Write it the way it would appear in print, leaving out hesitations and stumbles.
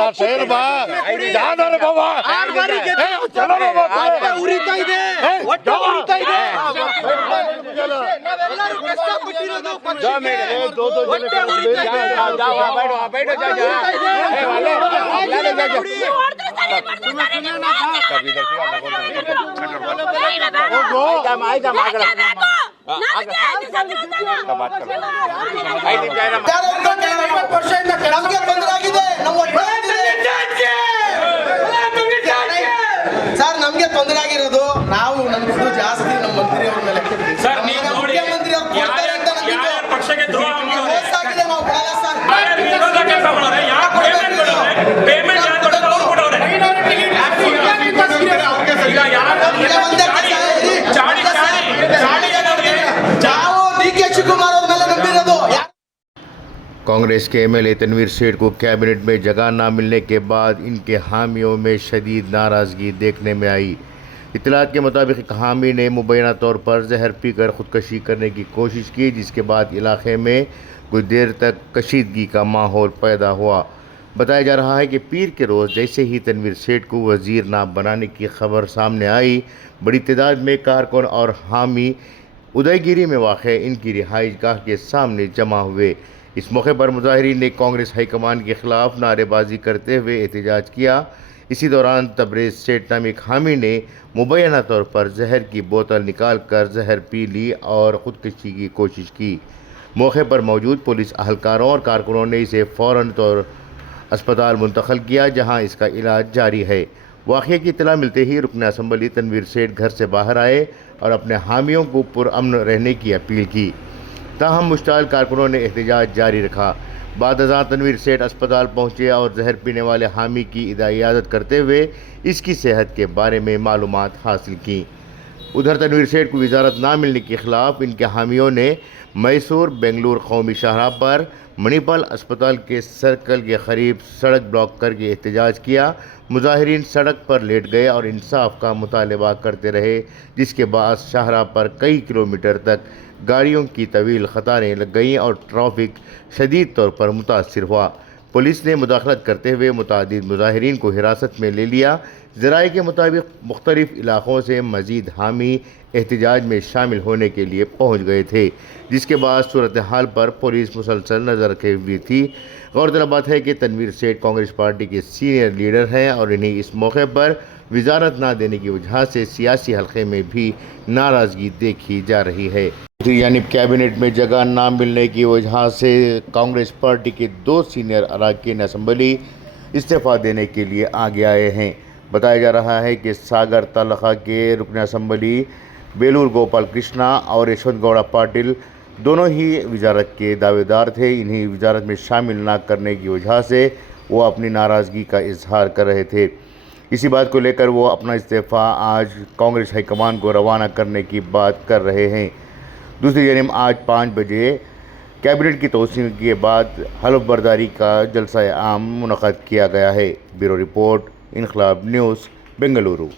ನಾ ಶೇರ್ ಬಾ ಜಾನರ ಬಾಬಾ ಚಲೋ ಬಾಬಾ ಉರಿತಾ ಇದೆ ಹೊಟ್ಟೆ ಉರಿತಾ ಇದೆ ನಾವೆಲ್ಲರೂ ಕಷ್ಟಪಟ್ಟಿರೋದು ಪಕ್ಷ ಹೊಟ್ಟೆ ಉರಿತಾ ಇದೆ बैठो जा ಸರ್ ನಮ್ಗೆ ತೊಂದರೆ ಆಗಿರೋದು ನಾವು ನಮ್ದು ಜಾಸ್ತಿ ನಮ್ಮ ಮಂತ್ರಿ ಅವ್ರ ಮೇಲೆ ಮುಖ್ಯಮಂತ್ರಿ ಅವ್ರು ಕೊಡ್ತಾರೆ ಅಂತ ಪಕ್ಷಕ್ಕೆ ದ್ರೋಹ ಆಗಿದೆ ನಾವು ಕೊಡಲ್ಲ ಸರ್ कांग्रेस के एमएलए तनवीर सेठ को कैबिनेट में जगह न मिलने के बाद इनके हामियों में शदीद नाराज़गी देखने में आई। इत्तलात के मुताबिक एक हामी ने मुबैना तौर पर जहर पीकर ख़ुदकशी करने की कोशिश की, जिसके बाद इलाके में कुछ देर तक कशीदगी का माहौल पैदा हुआ। बताया जा रहा है कि पीर के रोज़ जैसे ही तनवीर सेठ को वज़ीर नाब बनाने की खबर सामने आई, बड़ी तादाद में कारकुन और हामी उदयगिरी में वाक़ इनकी रिहाइश गाह के सामने जमा हुए। इस मौके पर मुजाहिरीन ने कांग्रेस हाईकमान के ख़िलाफ़ नारेबाजी करते हुए एहतजाज किया। इसी दौरान तबरेज़ सेठ नामी एक हामी ने मुबैना तौर पर जहर की बोतल निकाल कर जहर पी ली और ख़ुदकशी की कोशिश की। मौके पर मौजूद पुलिस अहलकारों और कारकुनों ने इसे फ़ौरन तौर अस्पताल मुंतक़ल किया, जहां इसका इलाज जारी है। वाक़े की इत्तला मिलते ही रुकन असम्बली तनवीर सेठ घर से बाहर आए और अपने हामियों को पुरअमन रहने की अपील की। ताहम मुश्ताल कारकुनों ने एहतजाज जारी रखा। बाद अज़ां तनवीर सेठ अस्पताल पहुँचे और जहर पीने वाले हामी की इयादत करते हुए इसकी सेहत के बारे में मालूमात हासिल की। उधर तनवीर सेठ को वजारत ना मिलने के ख़िलाफ़ इनके हामियों ने मैसूर बेंगलुर कौमी शाहराह पर मणिपाल अस्पताल के सर्कल के करीब सड़क ब्लॉक करके एहतजाज किया। मुजाहिरीन सड़क पर लेट गए और इंसाफ का मुतालबा करते रहे, जिसके बाद शाहराह पर कई किलोमीटर तक गाड़ियों की तवील कतारें लग गईं और ट्रैफिक शदीद तौर पर मुतासर हुआ। पुलिस ने मुदाखलत करते हुए मुतादिद मुजाहिरीन को हिरासत में ले लिया। ज़राए के मुताबिक मुख्तलिफ इलाक़ों से मज़ीद हामी एहतजाज में शामिल होने के लिए पहुँच गए थे, जिसके बाद सूरत हाल पर पुलिस मुसलसल नज़र रखे हुई थी। गौरतलब बात है कि तनवीर सेठ कांग्रेस पार्टी के सीनियर लीडर हैं और इन्हें इस मौके पर वजारत ना देने की वजह से सियासी हल्के में भी नाराज़गी देखी जा रही है। यानी कैबिनेट में जगह ना मिलने की वजह से कांग्रेस पार्टी के 2 सीनियर अरकान असम्बली इस्तीफ़ा देने के लिए आगे आए हैं। बताया जा रहा है कि सागर तालुका के रुकन असम्बली बेलूर गोपाल कृष्णा और यशवंत गौड़ा पाटिल दोनों ही वजारत के दावेदार थे। इन्हीं वजारत में शामिल ना करने की वजह से वो अपनी नाराज़गी का इजहार कर रहे थे। इसी बात को लेकर वो अपना इस्तीफ़ा आज कांग्रेस हाईकमान को रवाना करने की बात कर रहे हैं। दूसरी जानब आज 5 बजे कैबिनेट की तोसीम के बाद हल्फ बर्दारी का जलसा आम मुनक़द किया गया है। Bureau report, Inquilab news, Bengaluru.